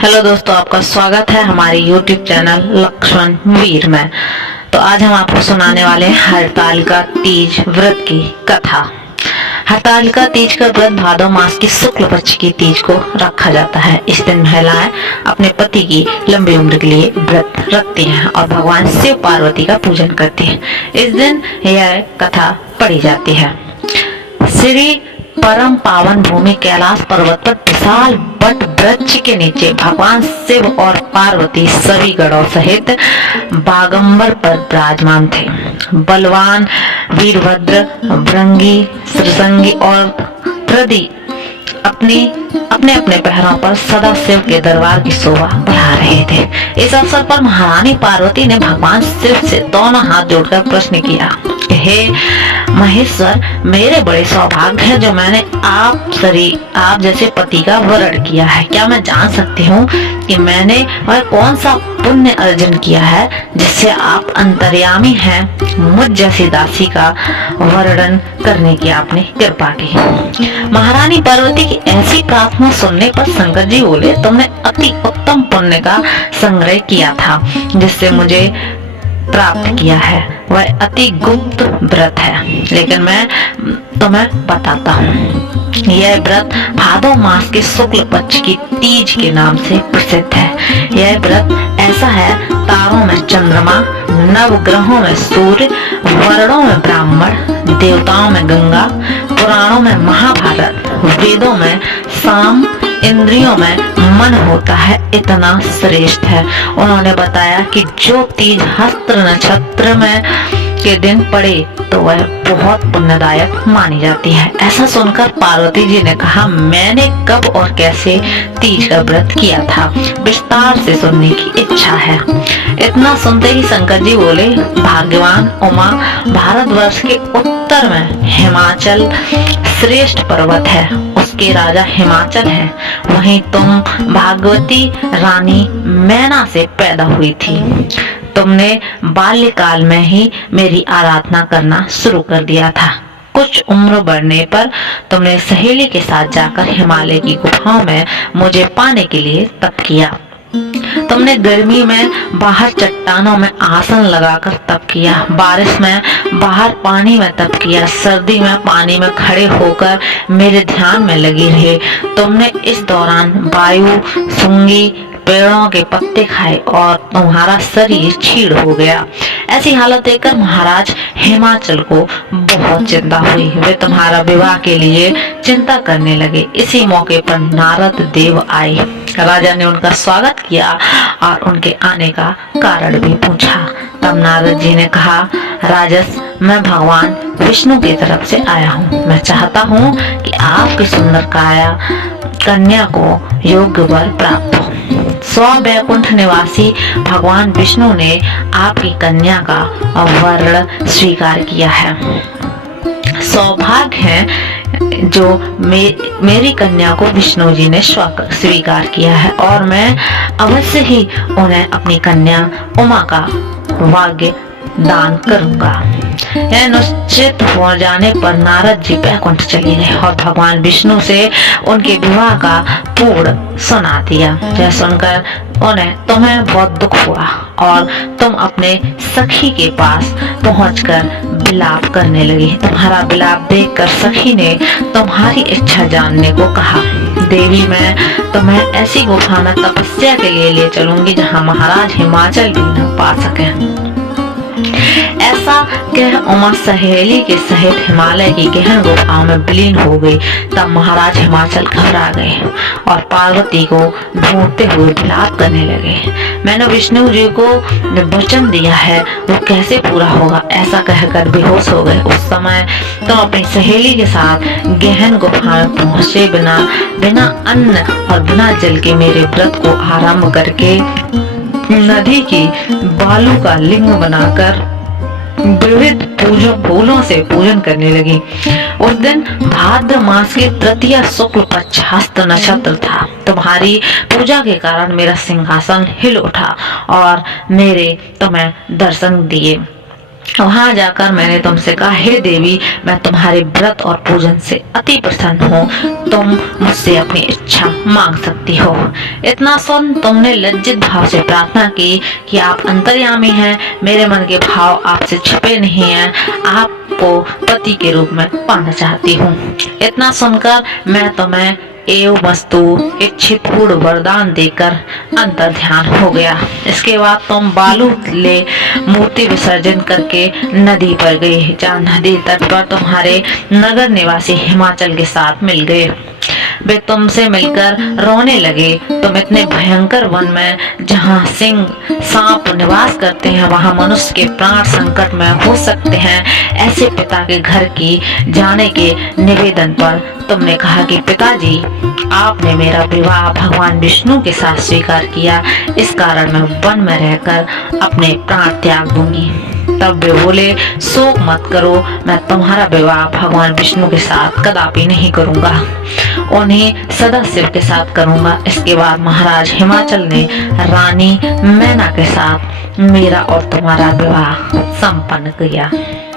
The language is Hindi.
हेलो दोस्तों, आपका स्वागत है हमारे YouTube चैनल लक्ष्मण वीर में। तो आज हम आपको सुनाने वाले हैं हरतालिका तीज व्रत की कथा। हरतालिका तीज का व्रत भादो मास की शुक्ल पक्ष की तीज को रखा जाता है। इस दिन महिलाएं अपने पति की लंबी उम्र के लिए व्रत रखती हैं और भगवान शिव पार्वती का पूजन करती हैं। इस दिन यह कथा पढ़ी जाती है। श्री परम पावन भूमि कैलाश पर्वत पर विशाल वट वृक्ष के नीचे भगवान शिव और पार्वती सभी गणों सहित बागंबर पर विराजमान थे। बलवान वीरभद्र, भृंगी, सृंगी और प्रदी अपने अपने पैरों पर सदा शिव के दरबार की शोभा बढ़ा रहे थे। इस अवसर पर महारानी पार्वती ने भगवान शिव से दोनों हाथ जोड़कर प्रश्न किया, हे महेश्वर, मेरे बड़े सौभाग्य है जो मैंने आप जैसे पति का वरण किया है। क्या मैं जान सकती हूँ कि मैंने वह कौन सा पुण्य अर्जन किया है जिससे आप अंतर्यामी हैं, मुझ जैसी दासी का वर्णन करने की आपने कृपा की। महारानी पार्वती की ऐसी प्रार्थना सुनने पर शंकर जी बोले, तुमने अति उत्तम पुण्य का संग्रह किया था जिससे मुझे प्राप्त किया है। वह अति गुप्त व्रत है, लेकिन मैं तुम्हें बताता हूँ। यह व्रत भादो मास के शुक्ल पक्ष की तीज के नाम से प्रसिद्ध है। यह व्रत ऐसा है, तारों में चंद्रमा, नवग्रहों में सूर्य, वर्णों में ब्राह्मण, देवताओं में गंगा, पुराणों में महाभारत, वेदों में साम, इंद्रियों में मन होता है, इतना श्रेष्ठ है। उन्होंने बताया कि जो तीज हस्त नक्षत्र में के दिन पड़े तो वह बहुत पुण्यदायक मानी जाती है। ऐसा सुनकर पार्वती जी ने कहा, मैंने कब और कैसे तीज का व्रत किया था, विस्तार से सुनने की इच्छा है। इतना सुनते ही शंकर जी बोले, भाग्यवान उमा, भारतवर्ष के उत्तर में हिमाचल श्रेष्ठ पर्वत है, उसके राजा हिमाचल है। वहीं तुम भागवती रानी मैना से पैदा हुई थी। तुमने बाल्यकाल में ही मेरी आराधना करना शुरू कर दिया था। कुछ उम्र बढ़ने पर तुमने सहेली के साथ जाकर हिमालय की गुफाओं में मुझे पाने के लिए तप किया। तुमने गर्मी में बाहर चट्टानों में आसन लगाकर तप किया, बारिश में बाहर पानी में तप किया, सर्दी में पानी में खड़े होकर मेरे ध्यान में लगी रहे। तुमने इस दौरान वायु, सूंगी, पेड़ों के पत्ते खाए और तुम्हारा शरीर क्षीण हो गया। ऐसी हालत देखकर महाराज हिमाचल को बहुत चिंता हुई। वे तुम्हारा विवाह के लिए चिंता करने लगे। इसी मौके पर नारद देव आए। राजा ने उनका स्वागत किया और उनके आने का कारण भी पूछा। तब नारद जी ने कहा, राजस, मैं भगवान विष्णु की तरफ से आया हूँ। मैं चाहता हूँ कि आपकी सुंदर काया कन्या को योग्य वर प्राप्त हो। स्वैकुंठ निवासी भगवान विष्णु ने आपकी कन्या का वर्ण स्वीकार किया है। सौभाग्य है जो मेरी कन्या को विष्णु जी ने स्वीकार किया है और मैं अवश्य ही उन्हें अपनी कन्या उमा का भाग्य दान करूंगा। यह निश्चित हो जाने पर नारद जी बैकुंठ चले गए और भगवान विष्णु से उनके विवाह का पूर्ण सुना दिया। यह सुनकर तुम्हें बहुत दुख हुआ और तुम अपने सखी के पास पहुंचकर विलाप करने लगी। तुम्हारा विलाप देखकर सखी ने तुम्हारी इच्छा जानने को कहा। देवी, मैं तुम्हें ऐसी गुफा में तपस्या के लिए ले चलूंगी जहाँ महाराज हिमाचल भी न पा सके। ऐसा कह उमा सहेली के सहित हिमालय की गहन गुफाओं में विलीन हो गई। तब महाराज हिमाचल घबरा गए और पार्वती को ढूंढते हुए विलाप करने लगे। मैंने विष्णु जी को वचन दिया है, वो कैसे पूरा होगा, ऐसा कहकर बेहोश हो गए। उस समय तुम अपनी सहेली के साथ गहन गुफा में पहुंचे बिना अन्न और बिना जल के मेरे व्रत को आरंभ करके नदी की बालू का लिंग बनाकर विविध फूलों से पूजन करने लगी। उस दिन भाद्र मास के तृतीय शुक्ल पक्ष हस्त नक्षत्र था। तुम्हारी पूजा के कारण मेरा सिंहासन हिल उठा और मेरे तुम्हें दर्शन दिए। वहां जाकर मैंने तुमसे कहा, हे देवी, मैं तुम्हारे व्रत और पूजन से अति प्रसन्न हूँ, तुम मुझसे अपनी इच्छा मांग सकती हो। इतना सुन तुमने लज्जित भाव से प्रार्थना की कि आप अंतर्यामी हैं, मेरे मन के भाव आपसे छिपे नहीं हैं, आपको पति के रूप में पाना चाहती हूँ। इतना सुनकर मैं तुम्हें एवं वस्तु इच्छित पूर्ण वरदान देकर अंतर ध्यान हो गया। इसके बाद तुम बालू ले मूर्ति विसर्जन करके नदी पर गए, जहाँ नदी तट पर तुम्हारे नगर निवासी हिमाचल के साथ मिल गए। वे तुमसे मिलकर रोने लगे। तुम इतने भयंकर वन में जहाँ सिंह सांप निवास करते हैं, वहाँ मनुष्य के प्राण संकट में हो सकते हैं। ऐसे पिता के घर की जाने के निवेदन पर तुमने कहा कि पिताजी, आपने मेरा विवाह भगवान विष्णु के साथ स्वीकार किया, इस कारण मैं वन में रहकर अपने प्राण त्याग दूंगी। तब वे बोले, शोक मत करो, मैं तुम्हारा विवाह भगवान विष्णु के साथ कदापि नहीं करूंगा, उन्हें सदा शिव के साथ करूंगा। इसके बाद महाराज हिमाचल ने रानी मैना के साथ मेरा और तुम्हारा विवाह संपन्न किया।